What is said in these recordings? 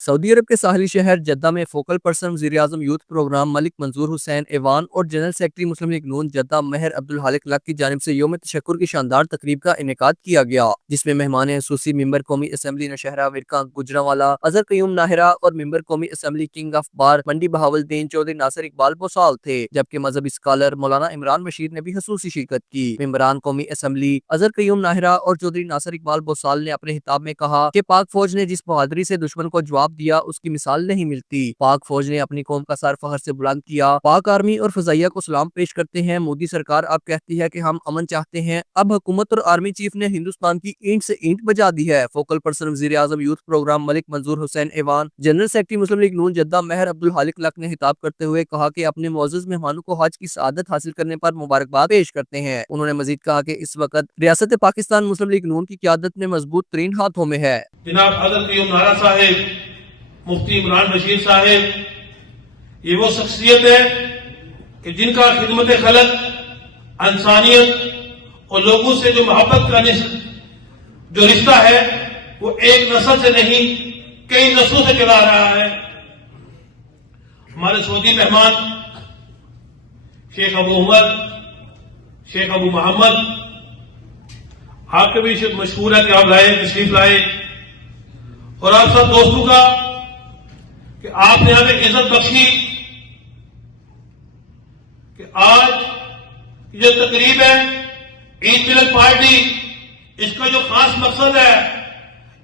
سعودی عرب کے ساحلی شہر جدہ میں فوکل پرسن وزیراعظم یوتھ پروگرام ملک منظور حسین ایوان اور جنرل سیکرٹری مسلم لیگ نون جدہ مہر عبدالخالق لق کی جانب سے یوم تشکر کی شاندار تقریب کا انعقاد کیا گیا، جس میں مہمان خصوصی ممبر قومی اسمبلی نوشہرہ ورکا گجرانوالہ اظہر قیوم ناہرہ اور ممبر قومی اسمبلی کنگ آف بار منڈی بہاولدین چودھری ناصر اقبال بوسال تھے، جبکہ مذہبی اسکالر مولانا عمران بشیر نے بھی خصوصی شرکت کی۔ ممبران قومی اسمبلی اظہر قیوم ناہرہ اور چودھری ناصر اقبال بوسال نے اپنے خطاب میں کہا کہ پاک فوج نے جس بہادری سے دشمن کو جواب دیا اس کی مثال نہیں ملتی۔ پاک فوج نے اپنی قوم کا سر فخر سے بلند کیا۔ پاک آرمی اور فضائیہ کو سلام پیش کرتے ہیں۔ مودی سرکار اب کہتی ہے کہ ہم امن چاہتے ہیں، اب حکومت اور آرمی چیف نے ہندوستان کی اینٹ سے اینٹ بجا دی ہے۔ فوکل پرسن وزیر اعظم یوتھ پروگرام ملک منظور حسین ایوان جنرل سیکرٹری مسلم لیگ نون جدہ مہر عبدالخالق لق نے خطاب کرتے ہوئے کہا کہ اپنے معزز مہمانوں کو حج کی سعادت حاصل کرنے پر مبارکباد پیش کرتے ہیں۔ انہوں نے مزید کہا کہ اس وقت ریاست پاکستان مسلم لیگ نون کی قیادت میں مضبوط ترین ہاتھوں میں ہے۔ جناب حضرت قیوم ناہرہ صاحب، مفتی عمران بشیر صاحب، یہ وہ شخصیت ہے کہ جن کا خدمت خلق، انسانیت اور لوگوں سے جو محبت کا جو رشتہ ہے وہ ایک نسل سے نہیں کئی نسلوں سے چلا رہا ہے۔ ہمارے سعودی مہمان شیخ ابو عمر، شیخ ابو محمد، آپ کے بھی مشہور ہے کہ آپ لائے، تشریف لائے، اور آپ سب دوستوں کا کہ آپ نے ہمیں عزت بخشی کہ آج یہ تقریب ہے عید ملک پارٹی، اس کا جو خاص مقصد ہے،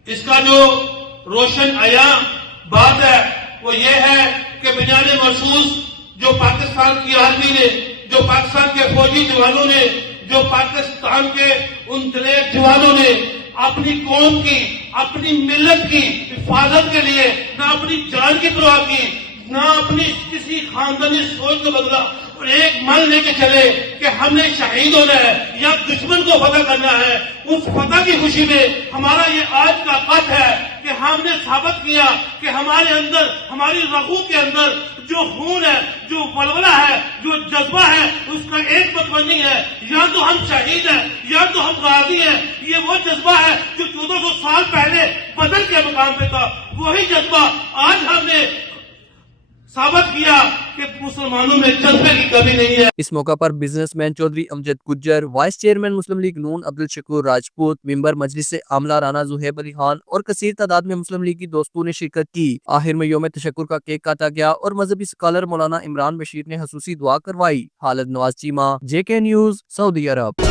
اس کا جو روشن عیاں بات ہے وہ یہ ہے کہ بنیاد مرصوص جو پاکستان کی آرمی نے، جو پاکستان کے فوجی جوانوں نے، جو پاکستان کے ان دلیر جوانوں نے اپنی قوم کی، اپنی ملت کی حفاظت کے لیے نہ اپنی جان کی پرواہ کی، نہ اپنی کسی خاندانی سوچ کو بدلا، اور ایک من لے کے چلے کہ ہم نے شہید ہونا ہے یا دشمن کو فتح کرنا ہے۔ اس فتح کی خوشی میں ہمارا یہ آج کا خط ہے کہ ہم نے ثابت کیا کہ ہمارے اندر، ہماری رگوں کے اندر جو خون ہے، جو ولولہ ہے، جو جذبہ ہے، اس کا ایک مطلب نہیں ہے یا تو ہم شہید ہیں یا تو ہم غازی ہیں۔ یہ وہ جذبہ ہے جو 1400 سال پہلے بدر کے مقام پہ تھا، وہی جذبہ آج ہم نے ثابت کیا کہ مسلمانوں میں جذبے کی کمی نہیں ہے۔ اس موقع پر بزنس مین چودھری امجد گجر، وائس چیئرمین مسلم لیگ نون عبدالشکور راجپوت، ممبر مجلس عاملہ رانا زہیب علی خان اور کثیر تعداد میں مسلم لیگی دوستوں نے شرکت کی۔ آخر میں یوم تشکر کا کیک کاٹا گیا اور مذہبی اسکالر مولانا عمران بشیر نے خصوصی دعا کروائی۔ خالد نواز چیمہ، JK نیوز، سعودی عرب۔